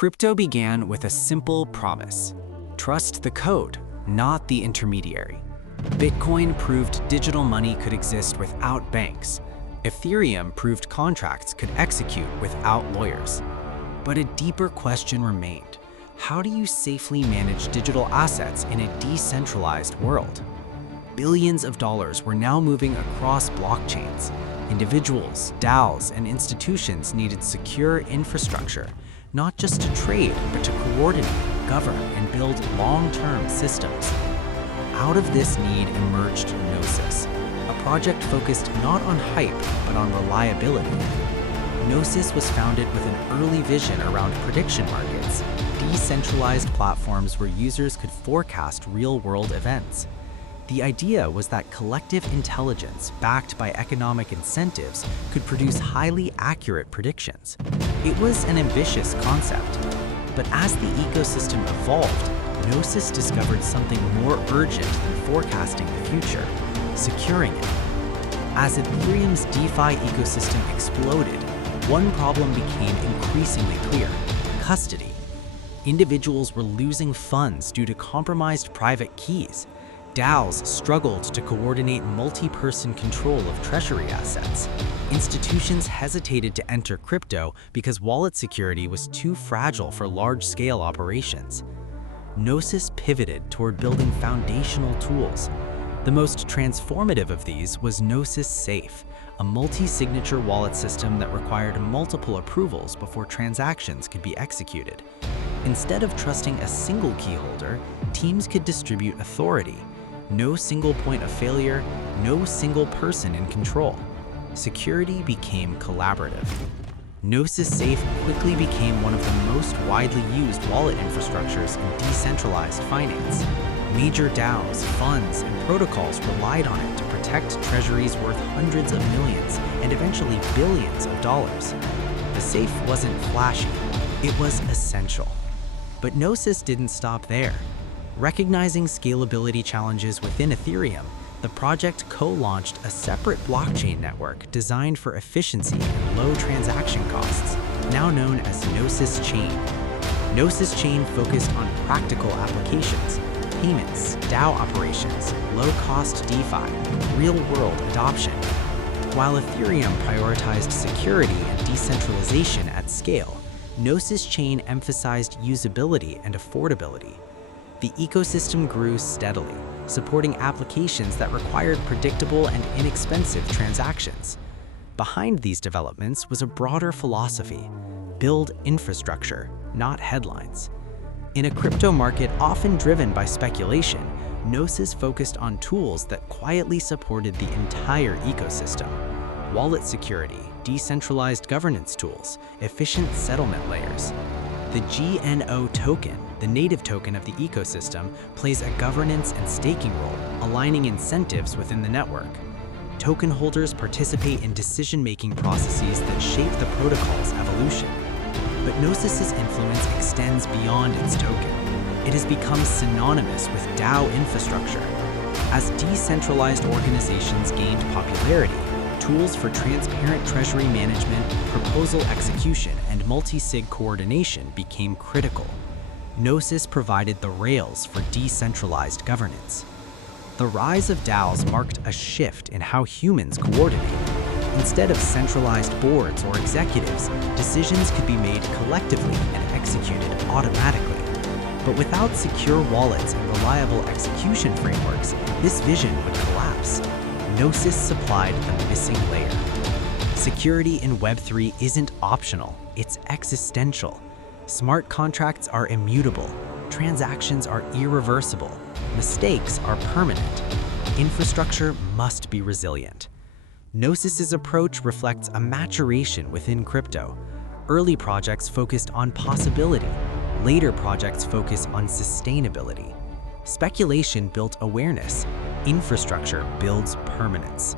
Crypto began with a simple promise: trust the code, not the intermediary. Bitcoin proved digital money could exist without banks. Ethereum proved contracts could execute without lawyers. But a deeper question remained: how do you safely manage digital assets in a decentralized world? Billions of dollars were now moving across blockchains. Individuals, DAOs, and institutions needed secure infrastructure, not just to trade, but to coordinate, govern, and build long-term systems. Out of this need emerged Gnosis, a project focused not on hype, but on reliability. Gnosis was founded with an early vision around prediction markets, decentralized platforms where users could forecast real-world events. The idea was that collective intelligence, backed by economic incentives, could produce highly accurate predictions. It was an ambitious concept, but as the ecosystem evolved, Gnosis discovered something more urgent than forecasting the future: securing it. As Ethereum's DeFi ecosystem exploded, one problem became increasingly clear: custody. Individuals were losing funds due to compromised private keys. DAOs struggled to coordinate multi-person control of treasury assets. Institutions hesitated to enter crypto because wallet security was too fragile for large-scale operations. Gnosis pivoted toward building foundational tools. The most transformative of these was Gnosis Safe, a multi-signature wallet system that required multiple approvals before transactions could be executed. Instead of trusting a single key holder, teams could distribute authority. No single point of failure, no single person in control. Security became collaborative. Gnosis Safe quickly became one of the most widely used wallet infrastructures in decentralized finance. Major DAOs, funds, and protocols relied on it to protect treasuries worth hundreds of millions and eventually billions of dollars. The safe wasn't flashy, it was essential. But Gnosis didn't stop there. Recognizing scalability challenges within Ethereum, the project co-launched a separate blockchain network designed for efficiency and low transaction costs, now known as Gnosis Chain. Gnosis Chain focused on practical applications: payments, DAO operations, low-cost DeFi, real-world adoption. While Ethereum prioritized security and decentralization at scale, Gnosis Chain emphasized usability and affordability. The ecosystem grew steadily, supporting applications that required predictable and inexpensive transactions. Behind these developments was a broader philosophy: build infrastructure, not headlines. In a crypto market often driven by speculation, Gnosis focused on tools that quietly supported the entire ecosystem: wallet security, decentralized governance tools, efficient settlement layers. The GNO token, the native token of the ecosystem, plays a governance and staking role, aligning incentives within the network. Token holders participate in decision-making processes that shape the protocol's evolution. But Gnosis's influence extends beyond its token. It has become synonymous with DAO infrastructure. As decentralized organizations gained popularity, tools for transparent treasury management, proposal execution, and multi-sig coordination became critical. Gnosis provided the rails for decentralized governance. The rise of DAOs marked a shift in how humans coordinate. Instead of centralized boards or executives, decisions could be made collectively and executed automatically. But without secure wallets and reliable execution frameworks, this vision would collapse. Gnosis supplied the missing layer. Security in Web3 isn't optional, it's existential. Smart contracts are immutable, transactions are irreversible, mistakes are permanent. Infrastructure must be resilient. Gnosis's approach reflects a maturation within crypto. Early projects focused on possibility, later projects focus on sustainability. Speculation built awareness, infrastructure builds permanence.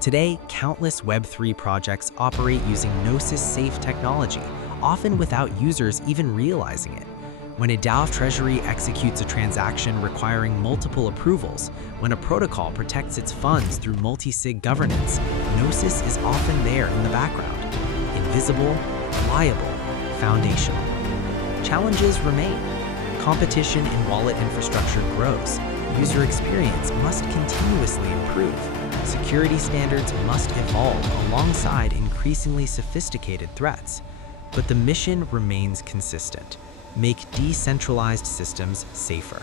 Today, countless Web3 projects operate using Gnosis Safe technology, often without users even realizing it. When a DAO treasury executes a transaction requiring multiple approvals, when a protocol protects its funds through multi-sig governance, Gnosis is often there in the background. Invisible, reliable, foundational. challenges remain. Competition in wallet infrastructure grows. User experience must continuously improve. Security standards must evolve alongside increasingly sophisticated threats. But the mission remains consistent: make decentralized systems safer.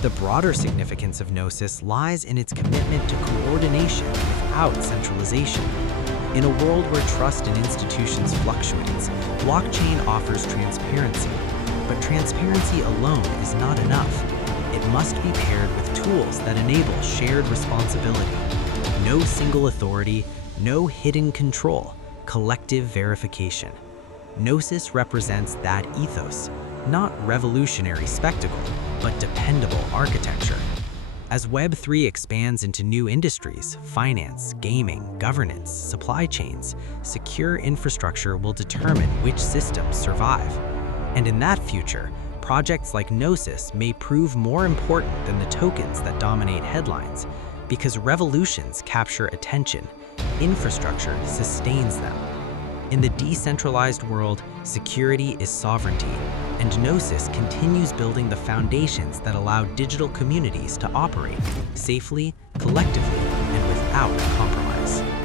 The broader significance of Gnosis lies in its commitment to coordination without centralization. In a world where trust in institutions fluctuates, blockchain offers transparency. But transparency alone is not enough. It must be paired with tools that enable shared responsibility. No single authority, no hidden control, collective verification. Gnosis represents that ethos, not revolutionary spectacle, but dependable architecture. As Web3 expands into new industries, finance, gaming, governance, supply chains, secure infrastructure will determine which systems survive. And in that future, projects like Gnosis may prove more important than the tokens that dominate headlines, because revolutions capture attention, infrastructure sustains them. In the decentralized world, security is sovereignty, and Gnosis continues building the foundations that allow digital communities to operate safely, collectively, and without compromise.